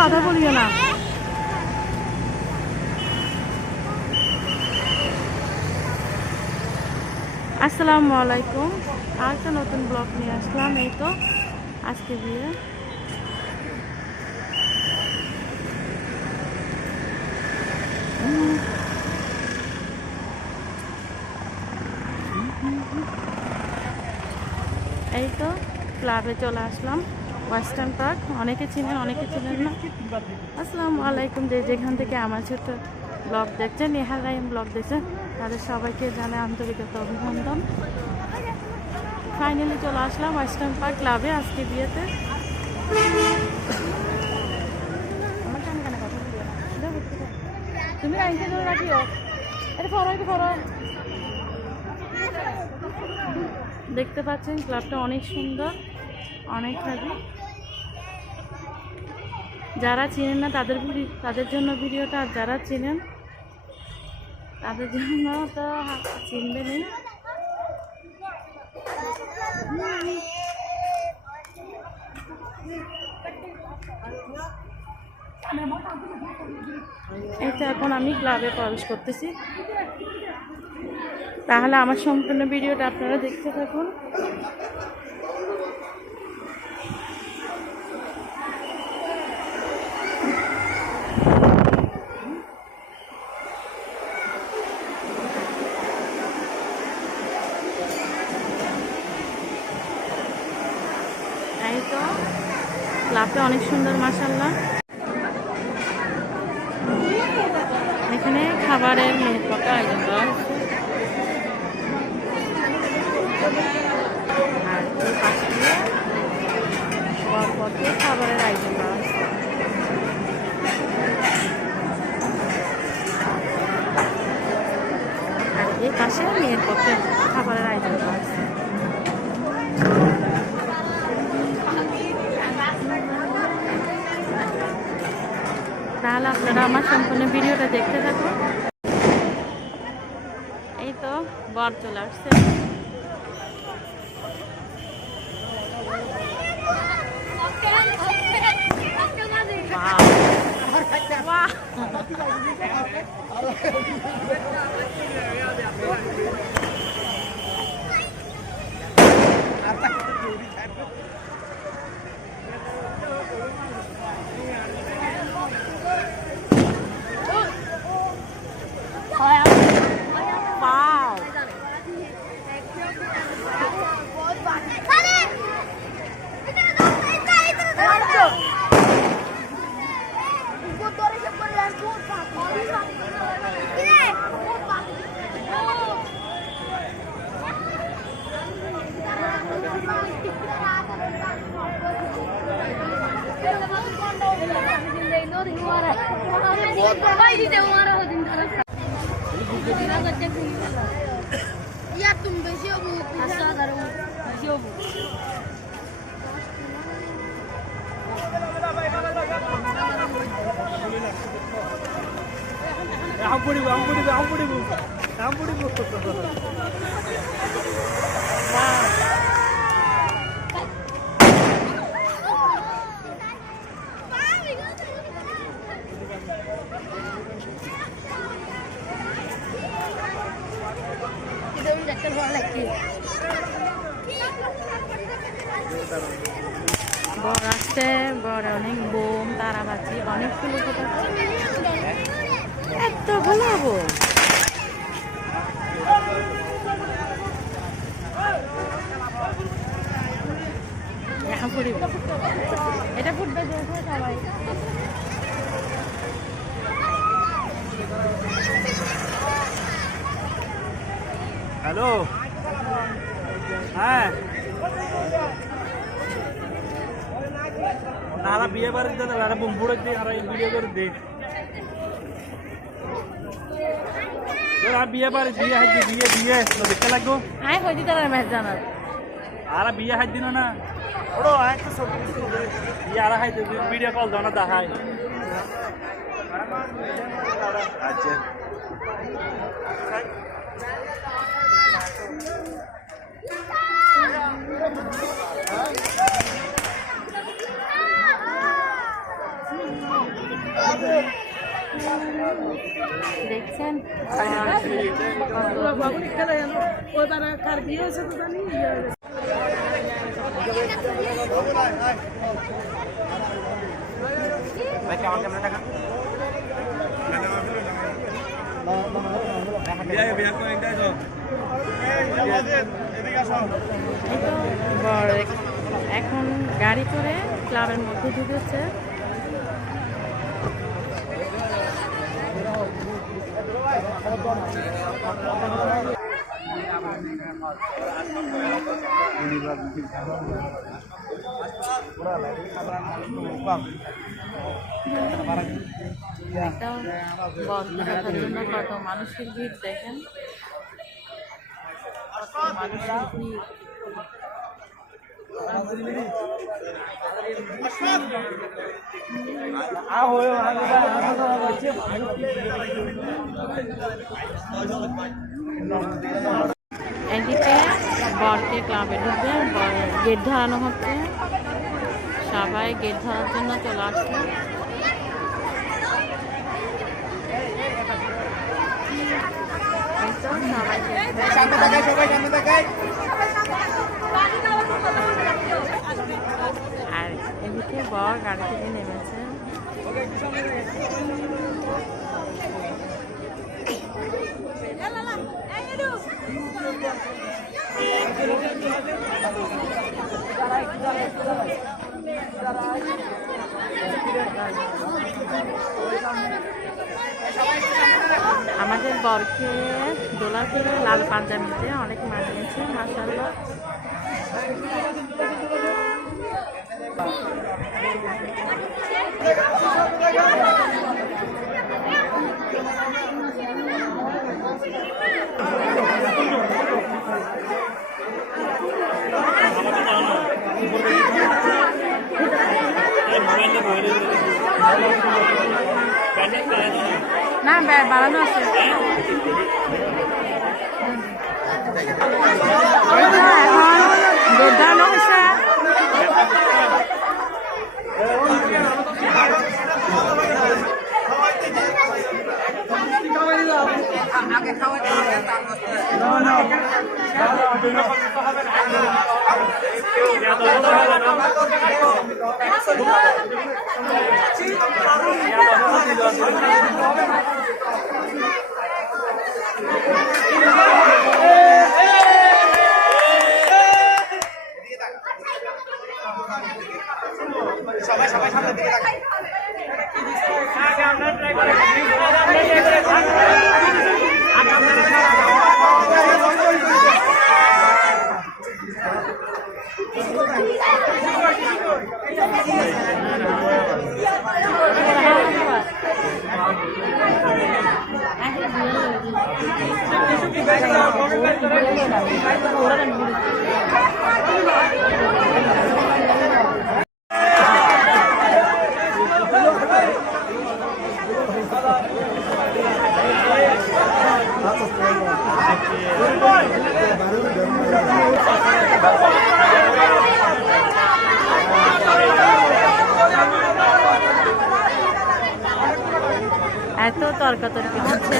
কথা বলিও না। আসসালামু আলাইকুম, আরেকটা নতুন ব্লগ নিয়ে আসলাম। এই তো আজকে বিয়ে। এই তো ক্লাবে চলে আসলাম, ওয়েস্টার্ন পার্ক। অনেকে চিনেন, অনেকে চিনেন না। আসসালামু আলাইকুম, যে যেখান থেকে আমার ছোট্ট ব্লগ দেখছেন, নেহাল রাইম ব্লগ দেখছেন, তাদের সবাইকে জানাই আন্তরিকতা অভিনন্দন। ফাইনালি চলে আসলাম ওয়েস্টার্ন পার্ক ক্লাবে আজকে বিয়েতে। তুমি রাইনকে ধরে রাখিও, এটা ফরো, এটা ফরো। দেখতে পাচ্ছেন ক্লাবটা অনেক সুন্দর, অনেক হেভি। যারা চিনেন না তাদের জন্য ভিডিওটা, আর যারা চিনেন তাদের জন্য তো চিনবেনই। এই তো এখন আমি ক্লাবে প্রবেশ করতেছি, তাহলে আমার সম্পূর্ণ ভিডিওটা আপনারা দেখতে থাকুন। এই তো ক্লাবটা অনেক সুন্দর, মাশাআল্লাহ। এখানে খাবারের মেনু কত আয়োজন করা হচ্ছে, আর এই পাশে পরপরই খাবারের আয়োজন করা হচ্ছে। আর এই পাশে মেয়ের পক্ষে খাবারের আয়োজন করা হচ্ছে। তাহলে আপনারা আমার সম্পূর্ণ ভিডিওটা দেখতে থাকুন। এই তো বর চলে আসছে। तुम बेसी हो बेसी हो বর আসছে, বর অনেক বোম তারাবাজি অনেকগুলো ফোটাচ্ছে। এত ভালো হবো এটা ফুটবে সবাই। হ্যালো, হ্যাঁ নারা বিয়ে বাড়িতে একটা বুম্বুড়ে দিয়ে আর ভিডিও করে দে। বিয়ে বাড়ি বিয়ে হাত বিয়ে বিয়ে দেখতে লাগবো। হ্যাঁ হয়ে দিতে পারে ম্যাচ জানার আর বিয়ে হাত দিন না ওড়ো আয় তো সব বিয়ে আর হাই ভিডিও কল দাও না দেখায়। আচ্ছা দেখছেন এখন গাড়ি করে ক্লাবের মধ্যে ঢুকেছে। বল দেখার জন্য কত মানুষের ভিড় দেখেন, কত মানুষের ভিড়। এদিকে বরকে ক্লাবে ঢুকবে, গেট ধরানো হচ্ছে, সবাই গেট ধরার জন্য চলে আসছে। আর এদিকে বর গাড়ি থেকে নেমেছে। আমাদের বরকে দোলাতে লাল পাঞ্জাবিতে অনেক মানিয়েছে, মাশাআল্লাহ। না বাড়ানো আছে, এখন দৌড়ানো হয়েছে। সবাই সবাই সামনে দিকে তাকান। এত তর্কাতর্কি হচ্ছে।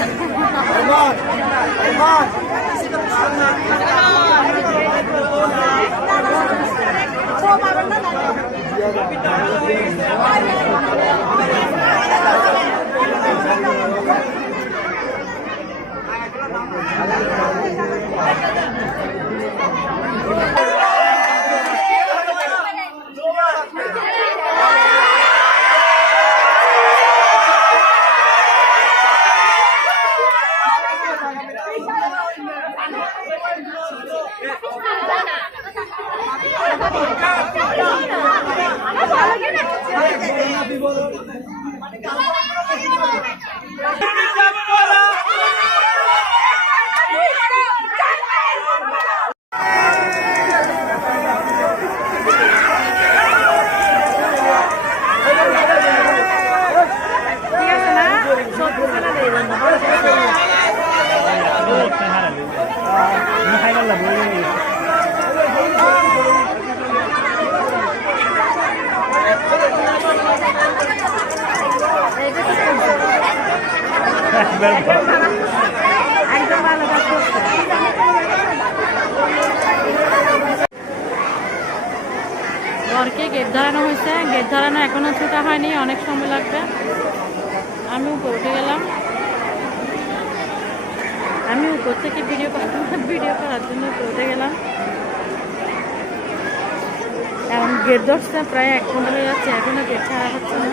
একদম ভালো কাজ করছে। বরকে গেট ধরানো হয়েছে, গেট ধরানো এখনো ছুটা হয়নি, অনেক সময় লাগবে। আমি উপর উঠে গেলাম, আমি উপর থেকে ভিডিও করার জন্য উপর উঠে গেলাম। এখন গেট ধরছে প্রায় 1 ঘন্টা হয়ে যাচ্ছে, এখনো গেট ছাড়া হচ্ছে না।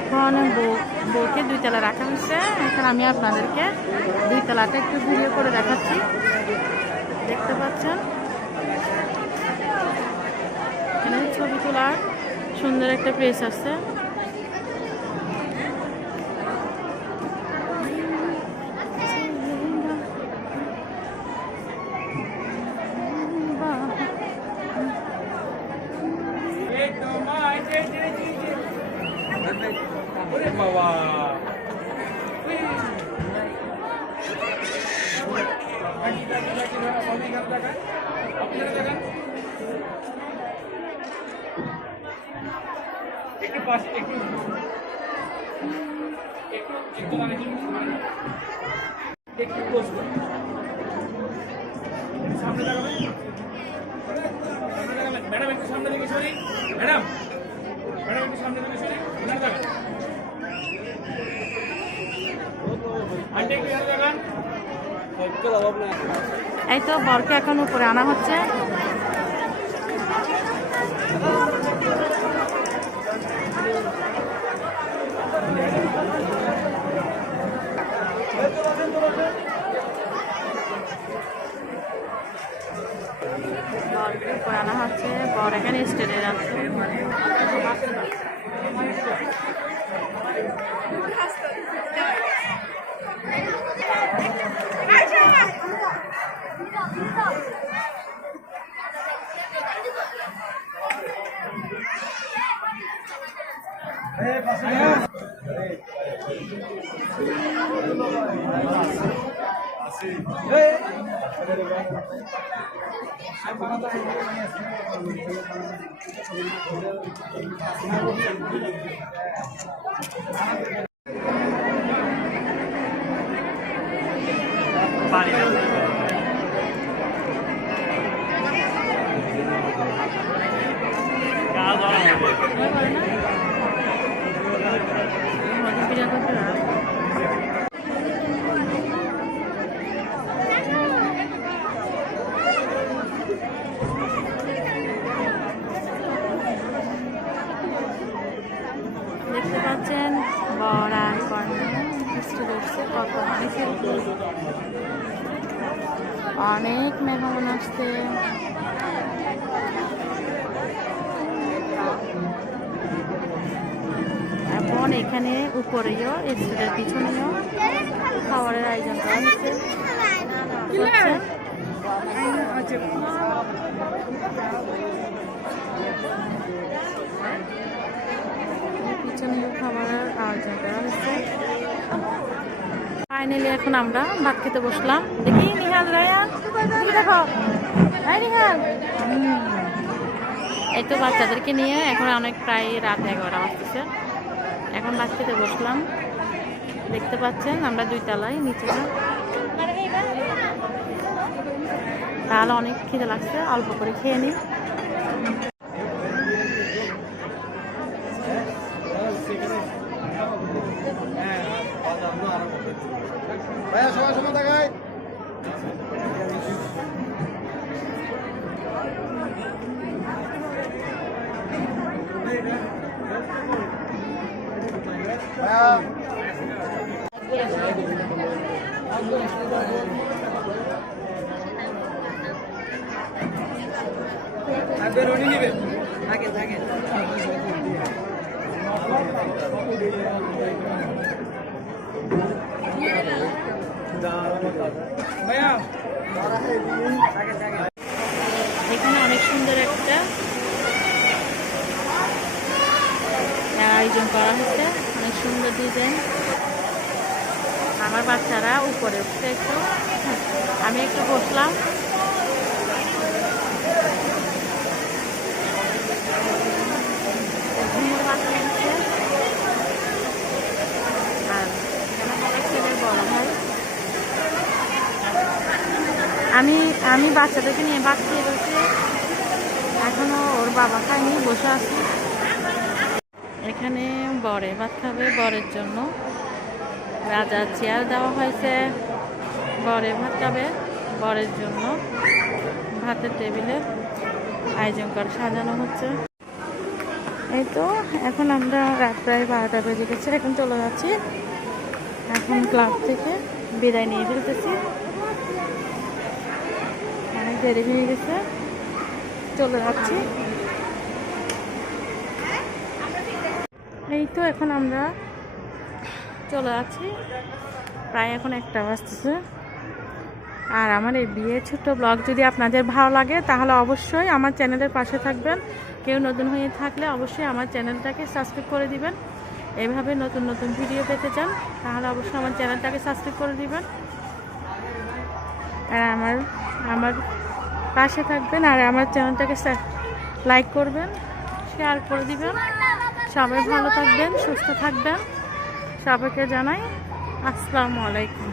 এখন বউকে 2 তলা রাখা হয়েছে। এখন আমি আপনাদেরকে 2 তলাটা একটু ভিডিও করে দেখাচ্ছি। দেখতে পাচ্ছেন এখানে ছবি তোলার সুন্দর একটা প্লেস আছে। ম্যাডাম একটু সামনে দিকে সরি, ম্যাডাম একটু সামনে দিকে সরি, এই তো বরকে এখন উপরে আনা হচ্ছে। বরকে উপরে আনা হচ্ছে, বর এখানে স্টেজে যাচ্ছে। দেখতে পাচ্ছেন বর আর কন্যা মিষ্টি করছে, কত অনেক মেহমান আসছে। এখন এখানে উপরেও স্কুলের পিছনেও খাবারের আয়োজন করা হচ্ছে। পিছনেও খাবারের আয়োজন করা হচ্ছে। ফাইনালি এখন আমরা ভাত খেতে বসলাম। দেখি নিহাল রায়ান, দেখো নিহাল, এই তো বাচ্চাদেরকে নিয়ে এখন অনেক প্রায় রাত 11টা বাজতেছে। এখন ভাত খেতে বসলাম। দেখতে পাচ্ছেন আমরা 2 তলায়, নিচে না। তাহলে অনেক খিদে লাগছে, অল্প করে খেয়ে নিই। সবাই সময় দেখায়। রনি নেবেন থাকে থাকে এখানে অনেক সুন্দর একটা আয়োজন করা হচ্ছে, অনেক সুন্দর ডিজাইন। আমার বাচ্চারা উপরে উঠছে, একটু আমি একটু বসলাম। ঘুমের বাচ্চা দিচ্ছে। আমি আমি বাচ্চাদেরকে নিয়ে ভাত খেয়ে বসে, এখনো ওর বাবা খায়নি, বসে আছি। এখানে বরে ভাত খাবে, বরের জন্য রাজার চেয়ার দেওয়া হয়েছে, বরে ভাত খাবে, বরের জন্য ভাতের টেবিলে আয়োজন করে সাজানো হচ্ছে। এই তো এখন আমরা রাত প্রায় 12টা বেজে গেছে, এখন চলে যাচ্ছি। এখন ক্লাব থেকে বিদায় নিয়ে ফেলতেছি, অনেক দেরি হয়ে গেছে, চলে যাচ্ছি। এই তো এখন আমরা চলে যাচ্ছি, প্রায় এখন 1টা বাজতেছে। আর আমার এই বিয়ের ছোট্ট ব্লগ যদি আপনাদের ভালো লাগে তাহলে অবশ্যই আমার চ্যানেলের পাশে থাকবেন। কেউ নতুন হয়ে থাকলে অবশ্যই আমার চ্যানেলটাকে সাবস্ক্রাইব করে দিবেন। এইভাবে নতুন নতুন ভিডিও পেতে চান তাহলে অবশ্যই আমার চ্যানেলটাকে সাবস্ক্রাইব করে দিবেন, আর আমার পাশে থাকবেন, আর আমার চ্যানেলটাকে লাইক করবেন, শেয়ার করে দিবেন। সবাই ভালো থাকবেন, সুস্থ থাকবেন। সবাইকে জানাই আসসালামু আলাইকুম।